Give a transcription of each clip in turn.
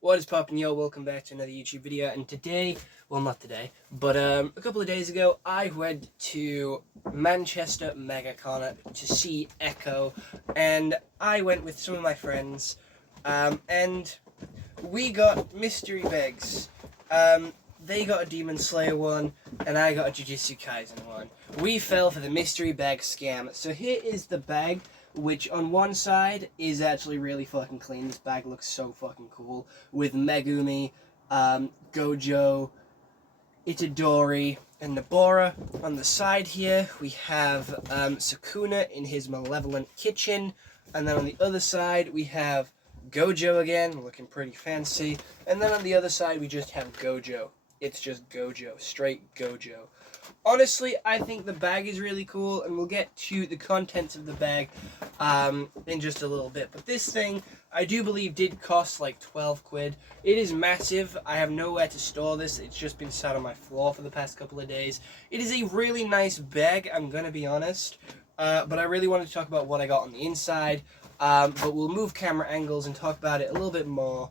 What is poppin', yo? Welcome back to another YouTube video. And today, well, not today, but a couple of days ago, I went to Manchester MegaCon to see Echo, and I went with some of my friends, and we got mystery bags. They got a Demon Slayer one, and I got a Jujutsu Kaisen one. We fell for the mystery bag scam. So here is the bag, which on one side is actually really fucking clean. This bag looks so fucking cool. With Megumi, Gojo, Itadori, and Nabora. On the side here, we have Sukuna in his malevolent kitchen. And then on the other side, we have Gojo again, looking pretty fancy. And then on the other side, we just have Gojo. It's just Gojo, straight Gojo. Honestly, I think the bag is really cool, and we'll get to the contents of the bag in just a little bit. But this thing, I do believe, did cost like 12 quid. It is massive. I have nowhere to store this. It's just been sat on my floor for the past couple of days. It is a really nice bag, I'm going to be honest. But I really wanted to talk about what I got on the inside. But we'll move camera angles and talk about it a little bit more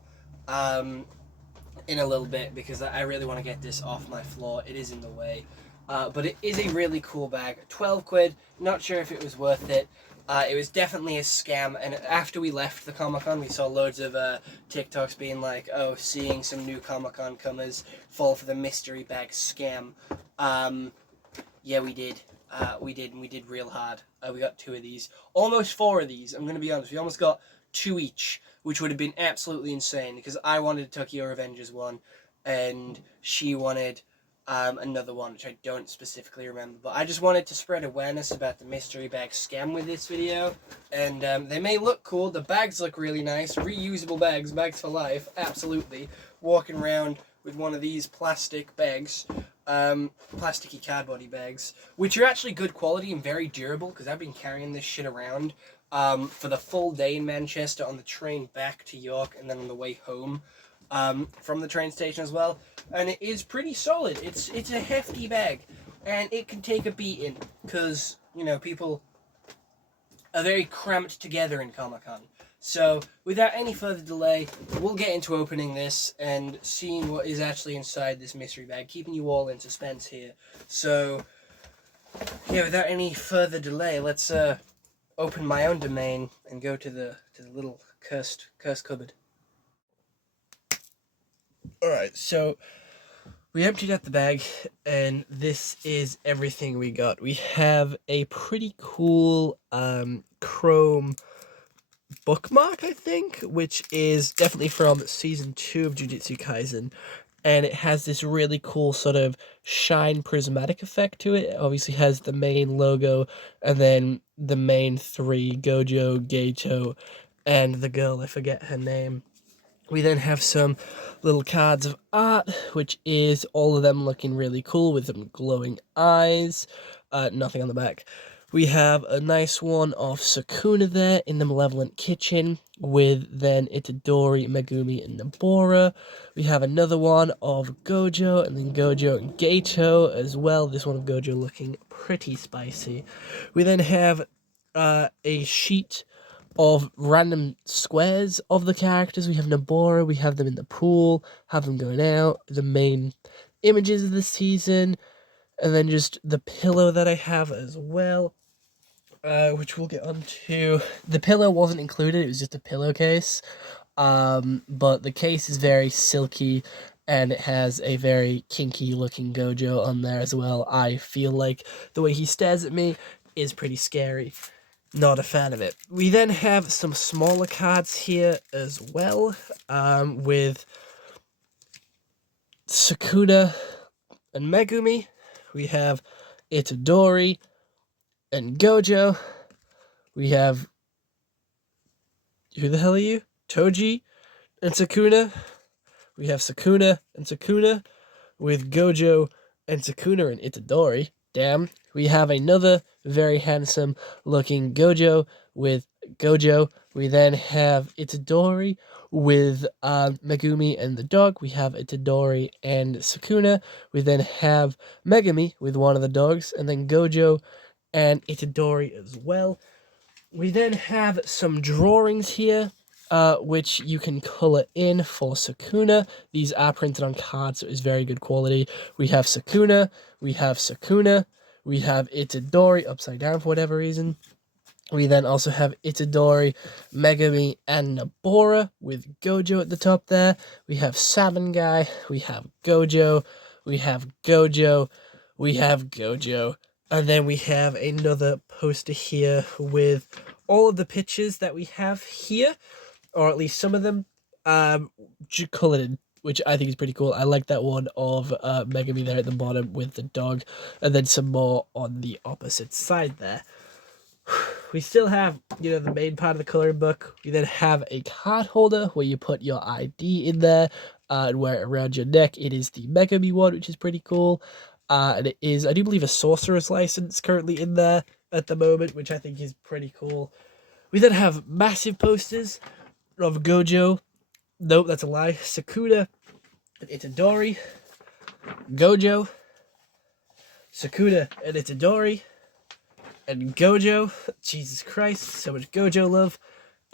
in a little bit, because I really want to get this off my floor. It is in the way. But it is a really cool bag. 12 quid, not sure if it was worth it. It was definitely a scam, and after we left the Comic-Con, we saw loads of TikToks being like, oh, seeing some new Comic-Con comers fall for the mystery bag scam. Yeah, we did. And we did real hard. We got 2 of these. Almost 4 of these, I'm going to be honest. We almost got 2 each, which would have been absolutely insane, because I wanted Tokyo Revengers one, and she wanted another one, which I don't specifically remember. But I just wanted to spread awareness about the mystery bag scam with this video. And they may look cool. The bags look really nice. Reusable bags, bags for life, absolutely. Walking around with one of these plastic bags. Plasticky cardboardy bags, which are actually good quality and very durable, because I've been carrying this shit around for the full day in Manchester, on the train back to York, and then on the way home from the train station as well. And it is pretty solid. It's a hefty bag, and it can take a beating, because, you know, people are very cramped together in Comic-Con. So, without any further delay, we'll get into opening this and seeing what is actually inside this mystery bag, keeping you all in suspense here. So, yeah, without any further delay, let's open my own domain and go to the little cursed cupboard. Alright, so we emptied out the bag, and this is everything we got. We have a pretty cool chrome bookmark, I think, which is definitely from season 2 of Jujutsu Kaisen, and it has this really cool sort of shine prismatic effect to it. It obviously has the main logo, and then the main 3, Gojo, Geito, and the girl, I forget her name. We then have some little cards of art, which is all of them looking really cool with them glowing eyes. Nothing on the back. We have a nice one of Sukuna there in the malevolent kitchen, with then Itadori, Megumi, and Nabora. We have another one of Gojo, and then Gojo and Geito as well. This one of Gojo looking pretty spicy. We then have a sheet of random squares of the characters. We have Nabora, we have them in the pool, have them going out, the main images of the season, and then just the pillow that I have as well, which we'll get onto. The pillow wasn't included, it was just a pillowcase, but the case is very silky, and it has a very kinky looking Gojo on there as well. I feel like the way he stares at me is pretty scary. Not a fan of it. We then have some smaller cards here as well, with Sukuna and Megumi. We have Itadori and Gojo. We have, who the hell are you? Toji and Sukuna. We have Sukuna and Sukuna with Gojo and Sukuna and Itadori. Damn. We have another very handsome looking Gojo with Gojo. We then have Itadori with Megumi and the dog. We have Itadori and Sukuna. We then have Megumi with one of the dogs, and then Gojo and Itadori as well. We then have some drawings here which you can color in for Sukuna. These are printed on cards, so it's very good quality. We have Sukuna, we have Itadori upside down for whatever reason. We then also have Itadori, Megami, and Nabora with Gojo at the top there. We have Salmon Guy, we have Gojo, we have Gojo, we have Gojo. And then we have another poster here with all of the pictures that we have here, or at least some of them, colored in, which I think is pretty cool. I like that one of Megami there at the bottom with the dog, and then some more on the opposite side there. We still have, the main part of the coloring book. We then have a card holder where you put your ID in there and wear it around your neck. It is the Megami one, which is pretty cool. And it is, I do believe, a sorcerer's license currently in there at the moment, which I think is pretty cool. We then have massive posters of Gojo. Nope, that's a lie. Sukuna and Itadori. Gojo. Sukuna and Itadori. And Gojo. Jesus Christ, so much Gojo love.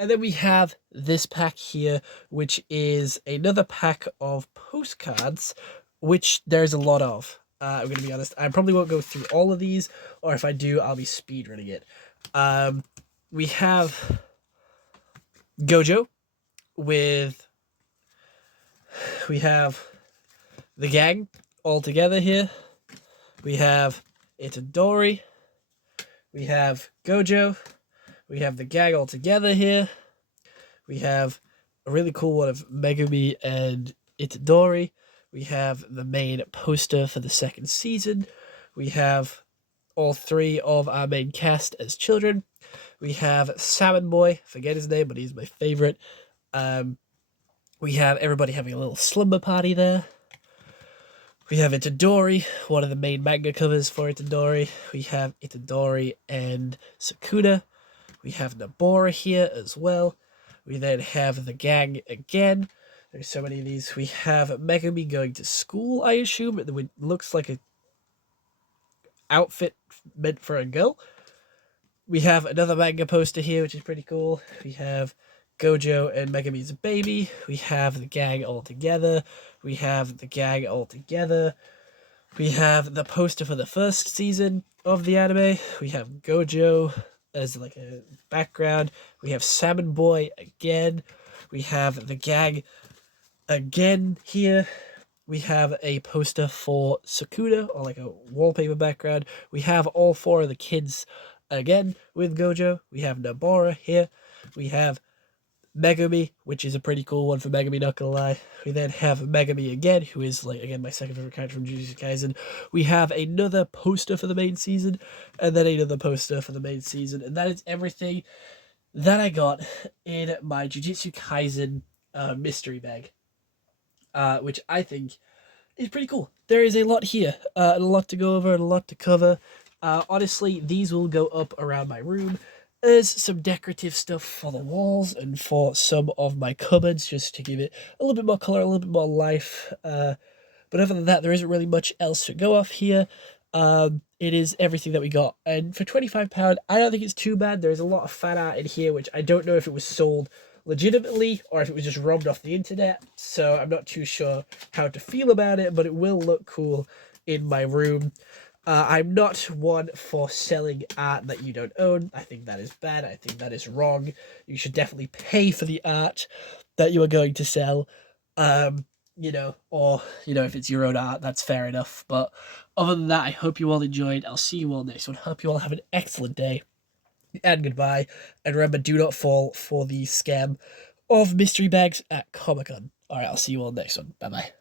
And then we have this pack here, which is another pack of postcards, which there's a lot of. I'm going to be honest, I probably won't go through all of these, or if I do, I'll be speedrunning it. We have Gojo we have the gang all together here. We have Itadori. We have Gojo. We have the gang all together here. We have a really cool one of Megami and Itadori. We have the main poster for the second season. We have all three of our main cast as children. We have Salmon Boy, forget his name, but he's my favorite. We have everybody having a little slumber party there. We have Itadori, one of the main manga covers for Itadori. We have Itadori and Sukuna. We have Nabora here as well. We then have the gang again. There's so many of these. We have Megami going to school, I assume. It looks like an outfit meant for a girl. We have another manga poster here, which is pretty cool. We have Gojo and Megami's baby. We have the gang all together. We have the gang all together. We have the poster for the first season of the anime. We have Gojo as like a background. We have Salmon Boy again. We have the gang again here. We have a poster for Sukuna, or like a wallpaper background. We have all four of the kids again with Gojo. We have Nabora here. We have Megami, which is a pretty cool one for Megami, not gonna lie. We then have Megami again, who is, like, again, my second favorite character from Jujutsu Kaisen. We have another poster for the main season, and then another poster for the main season, and that is everything that I got in my Jujutsu Kaisen mystery bag, which I think is pretty cool. There is a lot here, and a lot to go over, and a lot to cover. Honestly, these will go up around my room. There's some decorative stuff for the walls and for some of my cupboards, just to give it a little bit more colour, a little bit more life. But other than that, there isn't really much else to go off here. It is everything that we got. And for £25, I don't think it's too bad. There's a lot of fan art in here, which I don't know if it was sold legitimately or if it was just robbed off the internet. So I'm not too sure how to feel about it, but it will look cool in my room. I'm not one for selling art that you don't own. I think that is bad. I think that is wrong. You should definitely pay for the art that you are going to sell. Or, if it's your own art, that's fair enough. But other than that, I hope you all enjoyed. I'll see you all next one. Hope you all have an excellent day. And goodbye. And remember, do not fall for the scam of mystery bags at Comic-Con. Alright, I'll see you all next one. Bye-bye.